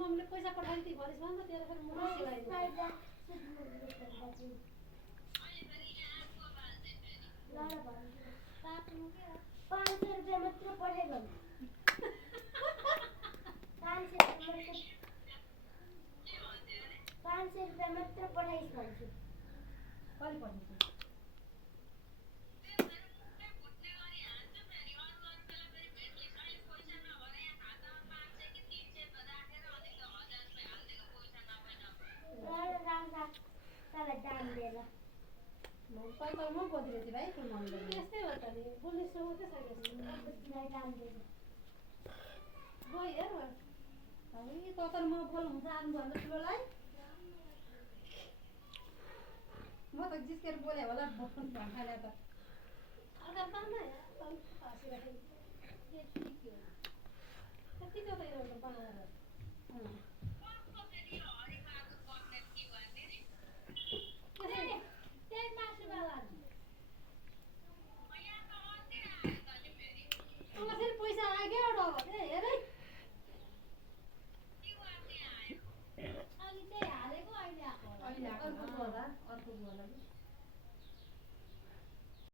मम्मीले पैसा पठाइदिए भनिस् भने त तेरो फेरि मुख सिलाइदिन्छ 500 रुपया मात्र पठाइदिनु 500 रुपया मात्र पठाइस् भन्छु कहिले पठाउँछु म बोलिदिएको थिएँ भाइ कुन मम्मीले यस्तै हो त नि बोल्नेसँग मात्रै छैन गयो हेर है त म बोल्नु जानु भन्दा ठुलोलाई म त जिस्केर बोले होला भन्खाने त अर्का पाउँदैन हाँसिरहेको के के हो कति जता पाएर